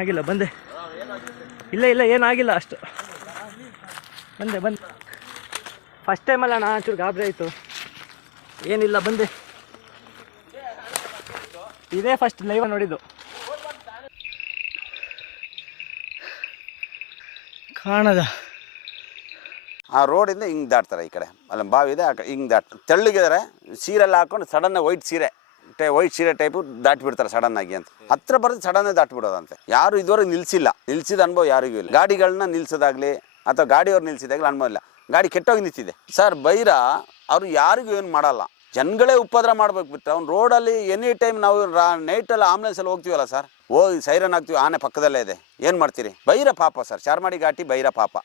ಆಗಿಲ್ಲ ಬಂದೆ. ಇಲ್ಲ ಇಲ್ಲ ಏನಾಗಿಲ್ಲ ಅಷ್ಟು. ಬಂದೆ ಫಸ್ಟ್ ಟೈಮಲ್ಲ ಅಣ್ಣ, ಒಂಚೂರು ಗಾಬರಿ ಆಯಿತು. ಏನಿಲ್ಲ ಬಂದೆ. ಇದೇ ಫಸ್ಟ್ ಲೈವ್ ನೋಡಿದ್ದು. ಕಾಣದ ಆ ರೋಡಿಂದ ಹಿಂಗೆ ದಾಟ್ತಾರೆ. ಈ ಕಡೆ ಅಲ್ಲಿ ಬಾವಿ ಇದೆ, ಆ ಕಡೆ ಹಿಂಗೆ ತೆಳ್ಳಗಿದ್ದಾರೆ. ಸೀರೆಲ್ಲ ಹಾಕೊಂಡು ಸಡನ್ನಾಗಿ ವೈಟ್ ಸೀರೆ ಟೈಪು ದಾಟಿಬಿಡ್ತಾರೆ ಸಡನ್ನಾಗಿ ಅಂತ. ಹತ್ರ ಬರೋದು ಸಡನ್ನಾಗಿ ದಾಟಿಬಿಡೋದಂತೆ. ಯಾರು ಇದುವರೆಗೆ ನಿಲ್ಸಿದ ಅನುಭವ ಯಾರಿಗೂ ಇಲ್ಲ. ಗಾಡಿಗಳನ್ನ ನಿಲ್ಸೋದಾಗ್ಲಿ ಅಥವಾ ಗಾಡಿಯವ್ರು ನಿಲ್ಸಿದಾಗಲಿ ಅನುಭವ ಇಲ್ಲ. ಗಾಡಿ ಕೆಟ್ಟೋಗಿ ನಿಂತಿದೆ ಸರ್. ಬೈರ ಅವರು ಯಾರಿಗೂ ಏನು ಮಾಡಲ್ಲ, ಜನಗಳೇ ಉಪದ್ರ ಮಾಡ್ಬೇಕು ಬಿಟ್ಟರೆ. ಅವ್ನು ರೋಡಲ್ಲಿ ಎನಿ ಟೈಮ್ ನಾವು ನೈಟಲ್ಲಿ ಆಂಬುಲೆನ್ಸಲ್ಲಿ ಹೋಗ್ತೀವಲ್ಲ ಸರ್, ಹೋಗಿ ಸೈರನ್ ಹಾಕ್ತೀವಿ, ಆನೆ ಪಕ್ಕದಲ್ಲೇ ಇದೆ, ಏನು ಮಾಡ್ತೀರಿ? ಬೈರ ಪಾಪ ಸರ್, ಚಾರ್ಮಾಡಿ ಘಾಟಿ ಬೈರ ಪಾಪ.